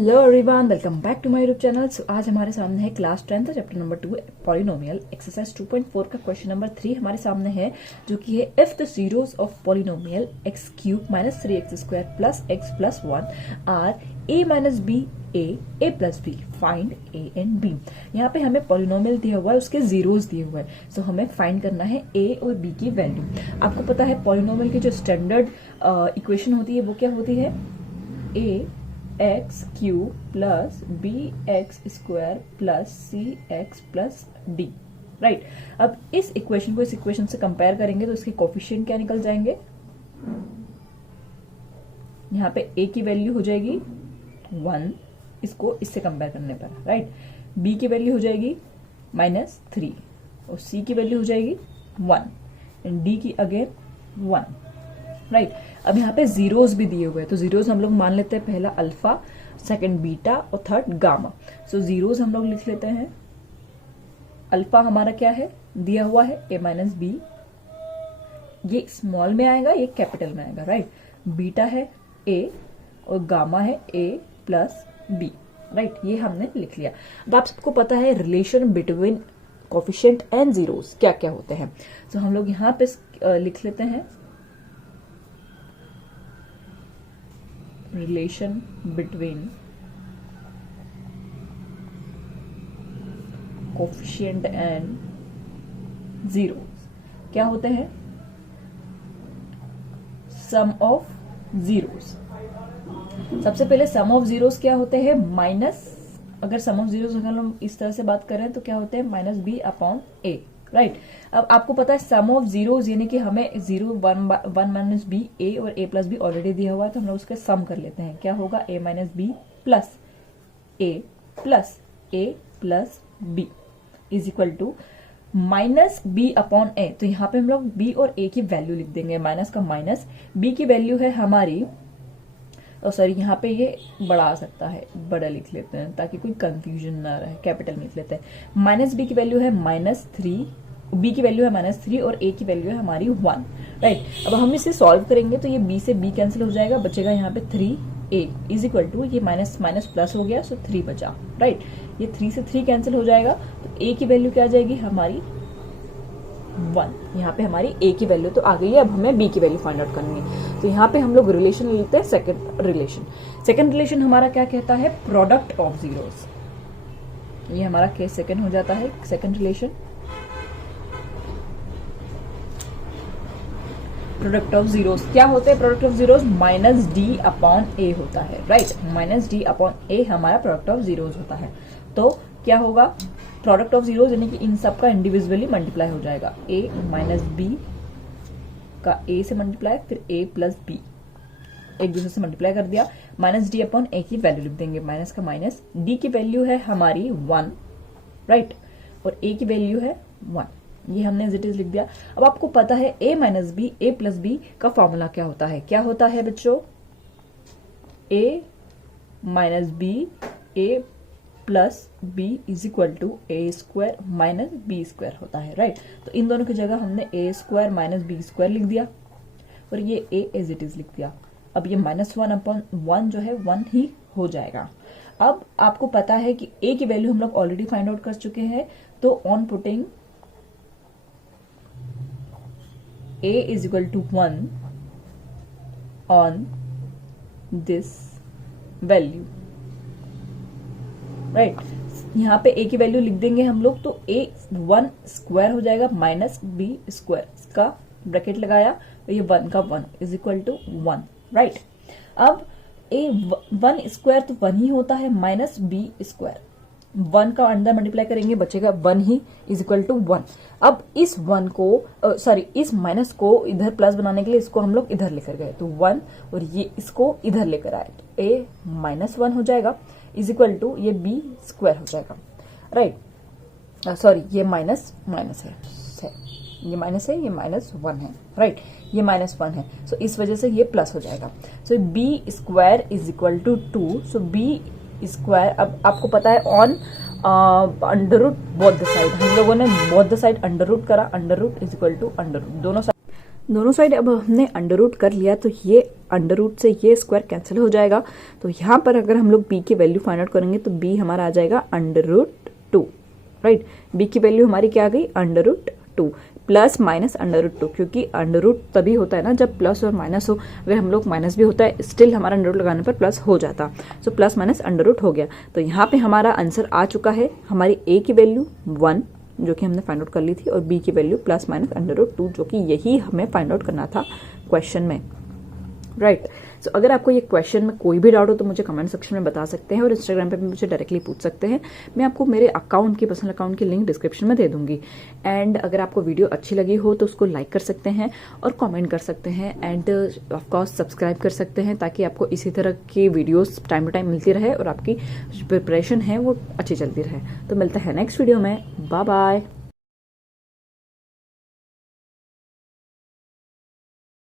Hello everyone, welcome back to my YouTube channel. So आज हमारे सामने है class 10 chapter number 2 polynomial exercise 2.4 का क्वेश्चन नंबर 3 हमारे सामने है, जो कि है if the zeros of polynomial x cube minus 3x square plus x plus 1 are a minus b a plus b, find a and b। यहाँ पे हमें पॉलिनोमियल दिया हुआ है, उसके जीरोस दिए हुए हैं। सो हमें फाइंड करना है a और b की वैल्यू। आपको पता है पॉलिनोमियल की जो स्टैंडर्ड इक्वेशन होती है वो क्या होती है, a x cube plus b x square plus c x plus d. Right, अब इस इक्वेशन को इस इक्वेशन से कंपेयर करेंगे तो इसके कोफिशिएंट क्या निकल जाएंगे। यहाँ पे a की वैल्यू हो जाएगी 1 इसको इससे कंपेयर करने पर, राइट। b की वैल्यू हो जाएगी -3 और c की वैल्यू हो जाएगी 1 एंड d की अगेन 1, राइट। अब यहाँ पे जीरोस भी दिए हुए हैं, तो जीरोस हम लोग मान लेते हैं, पहला अल्फा, सेकंड बीटा और थर्ड गामा। सो जीरोस हम लोग लिख लेते हैं। अल्फा हमारा क्या है, दिया हुआ है a माइनस बी, ये स्मॉल में आएगा, ये कैपिटल में आएगा, राइट। बीटा है a और गामा है a प्लस बी, राइट। ये हमने लिख लिया। अब आप सबको पता है relation between coefficient and zeros क्या क्या होते हैं। तो हम लोग यहाँ पे लिख लेते हैं relation between coefficient and zeros क्या होते हैं, sum of zeros। सबसे पहले sum of zeros क्या होते हैं, माइनस, अगर sum of zeros अगर हम इस तरह से बात करें तो क्या होते हैं, माइनस बी अपॉन ए, राइट। अब आपको पता है सम ऑफ जीरोस यानी कि हमें 0 1 माइनस बी, ए और ए प्लस बी ऑलरेडी दिया हुआ है, तो हम लोग उसके सम कर लेते हैं। क्या होगा, a minus b plus a plus b is equal to minus b upon a. तो यहाँ पे हम लोग बी और ए की वैल्यू लिख देंगे, माइनस का माइनस, बी की वैल्यू है हमारी, सॉरी यहाँ पे ये बड़ा आ सकता है, बड़ा लिख लेते हैं ताकि कोई कंफ्यूजन ना रहे, कैपिटल में लिख लेते हैं। माइनस बी की वैल्यू है -3, बी की वैल्यू है -3 और ए की वैल्यू है हमारी 1, राइट। अब हम इसे सॉल्व करेंगे तो ये बी से बी कैंसिल हो जाएगा, बचेगा यहाँ पे 3a इज इक्वल टू, ये माइनस माइनस प्लस हो गया, सो 3 बचा, राइट। ये 3 से 3 कैंसिल हो जाएगा, तो a की वैल्यू क्या आ जाएगी हमारी 1। यहाँ पे हमारी a की वैल्यू तो आ गई है, अब हमें b की वैल्यू फाइंड आउट करनी है। तो यहाँ पे हम लोग रिलेशन लेते हैं, सेकंड रिलेशन हमारा क्या कहता है, प्रोडक्ट ऑफ जीरोस। ये हमारा केस सेकंड हो जाता है, second relation product of zeros. क्या होते हैं product of zeros, minus d upon a होता है, right. Minus d upon a हमारा प्रोडक्ट ऑफ जीरोस होता है। तो क्या होगा, प्रोडक्ट ऑफ जीरोस यानी कि इन सब का इंडिविजुअली मल्टीप्लाई हो जाएगा, a माइनस बी का a से मल्टीप्लाई, फिर a प्लस बी, एक दूसरे से मल्टीप्लाई कर दिया, माइनस डी अपॉन ए की वैल्यू लिख देंगे, माइनस का माइनस, d की वैल्यू है हमारी 1, राइट, और a की वैल्यू है 1, ये हमने एज इट इज लिख दिया। अब आपको पता है a minus b, a plus b का फॉर्मूला क्या होता है, क्या होता है बच्चों, a minus b, a plus b is equal to a square minus b square होता है, राइट। तो इन दोनों की जगह हमने a square minus b square लिख दिया और ये a एज इट इज लिख दिया। अब ये -1 अपॉन 1 जो है 1 ही हो जाएगा। अब आपको पता है कि a की वैल्यू हम लोग ऑलरेडी फाइंड आउट कर चुके हैं, तो on putting a is equal to 1 on this value, right. यहाँ पे a की वैल्यू लिख देंगे हम लोग, तो a 1 स्क्वायर हो जाएगा माइनस बी स्क्वायर, इसका ब्रैकेट लगाया तो ये 1 का 1 इज इक्वल टू 1, राइट। अब a 1 स्क्वायर तो 1 ही होता है, माइनस बी स्क्वायर, 1 का अंदर मल्टीप्लाई करेंगे बचेगा 1 ही इज इक्वल टू 1। अब इस 1 को इस माइनस को इधर प्लस बनाने के लिए इसको हम लोग इधर लेकर गए, तो 1 और ये इसको इधर लेकर आए, तो a -1 हो जाएगा इज इक्वल टू ये b स्क्वायर हो जाएगा, राइट। सॉरी ये माइनस है, ये माइनस है, ये -1 है, राइट, ये -1 है, सो इस वजह से ये प्लस हो जाएगा। So b square is equal to 2, so b square, अब आपको पता है on under root both the side, हम लोगों ने both the side under root करा, under root is equal to under root, दोनों साइड अब हमने अंडर रूट कर लिया, तो ये अंडर रूट से ये स्क्वायर कैंसिल हो जाएगा। तो यहाँ पर अगर हम लोग b की वैल्यू फाइंड आउट करेंगे तो b हमारा आ जाएगा अंडर रूट 2, राइट। b की वैल्यू हमारी क्या आ गई, under root 2 plus minus under root 2, क्योंकि अंडर रूट तभी होता है ना जब प्लस और माइनस हो। अगर हम लोग माइनस भी होता है स्टिल हमारा अंडर रूट लगाने पर प्लस हो जाता। So plus minus under root हो गया। तो यहाँ पे हमारा आंसर आ चुका है, हमारी a की वैल्यू 1 जो कि हमने फाइंड आउट कर ली थी, और b की value plus minus under root 2 जो कि यही हमें फाइंड आउट करना था क्वेश्चन में, राइट। सो अगर आपको ये क्वेश्चन में कोई भी डाउट हो तो मुझे कमेंट सेक्शन में बता सकते हैं, और इंस्टाग्राम पे भी मुझे डायरेक्टली पूछ सकते हैं। मैं आपको मेरे अकाउंट की, पर्सनल अकाउंट की लिंक डिस्क्रिप्शन में दे दूंगी। एंड अगर आपको वीडियो अच्छी लगी हो तो उसको लाइक कर सकते हैं और कमेंट कर सकते हैं, एंड ऑफकोर्स सब्सक्राइब कर सकते हैं, ताकि आपको इसी तरह की वीडियोस टाइम टू टाइम मिलती रहे और आपकी प्रिपरेशन है वो अच्छी चलती रहे। तो मिलता है नेक्स्ट वीडियो में, बाय बाय।